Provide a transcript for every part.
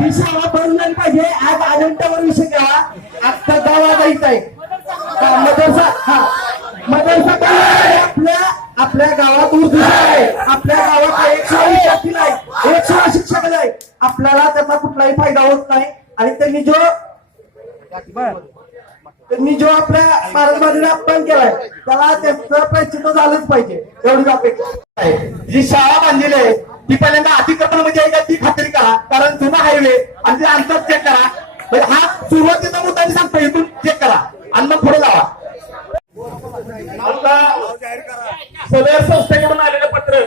दिशाला बनलं पाहिजे आज आनंदावर विषय घ्यावा आता द्यायचा आहे. हा, मदरसा हा. मदरसा बंद आहे. आपल्या आपल्या गावात उर्दू आहे. आपल्या गावात एक सोळा विद्यार्थी आहे. एक सोळा शिक्षक आहे. आपल्याला त्याचा कुठलाही फायदा होत नाही. आणि त्यांनी जो त्यांनी जो आपल्या महाराजबाजीला अपमान केलाय त्याला त्याचं प्रचित झालंच पाहिजे. एवढीच अपेक्षा आहे. जी शाळा बांधलेली आहे ती पहिल्यांदा अतिक्रमण म्हणजे ती खात्री करा. कारण जुना हायवे आणि ते अंतर चेक करा म्हणजे हा सुरुवातीचा मुद्दा मी सांगतो इथून चेक करा. आणि मग पुढे जावा. सदर संस्थेकडून आलेलं पत्र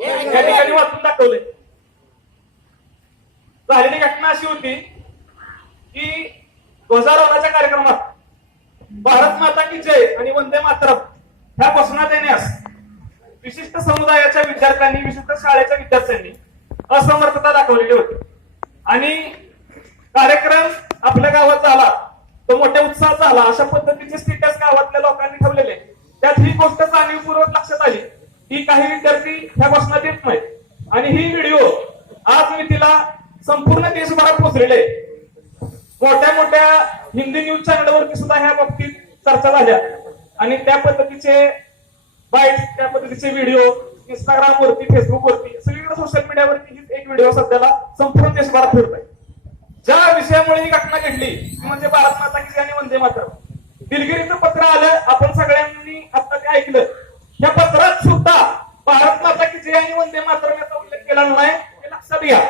या ठिकाणी वाचून दाखवले झालेली घटना अशी होती की ध्वजारोहणाच्या कार्यक्रमात भारत माता की जय आणि वंदे मातरम ह्या घोषणा देण्यास विशिष्ट समुदायाच्या विद्यार्थ्यांनी विशिष्ट शाळेच्या विद्यार्थ्यांनी असमर्थता दाखवलेली होती. आणि कार्यक्रम आपल्या गावात झाला. तो मोठ्या उत्साहात झाला. अशा पद्धतीचे स्टेटस गावातल्या लोकांनी ठेवलेले. त्यात ही गोष्ट जाणीवपूर्वक लक्षात आली. की काही विद्यार्थी ह्या घोषणा देत नाहीत. आणि ही व्हिडिओ आज मी तिला संपूर्ण देशभरात पोहोचलेले. मोठ्या मोठ्या हिंदी न्यूज चॅनलवरती सुद्धा ह्या बाबतीत चर्चा झाल्या. आणि त्या पद्धतीचे बाईट त्या पद्धतीचे व्हिडिओ इंस्टाग्राम वरती फेसबुक वरती सगळीकडे सोशल मीडियावरती एक व्हिडिओ सध्याला संपूर्ण देशभरात फिरत आहे. ज्या विषयामुळे ही घटना घडली म्हणजे भारत माता की आणि वंदे मात्र दिलगिरीचं पत्र आलं आपण सगळ्यांनी आता ते ऐकलं. या पत्रात सुद्धा भारत माता की जय आणि वंदे मात्र याचा उल्लेख केला नाही हे लक्षात घ्या.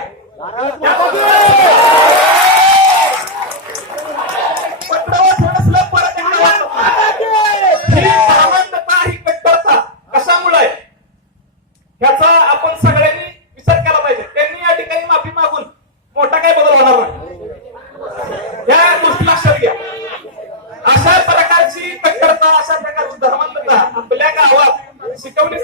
पत्र वाचून असलं परत ही कट्टरता कशामुळे ह्याचा आपण सगळ्या Então ele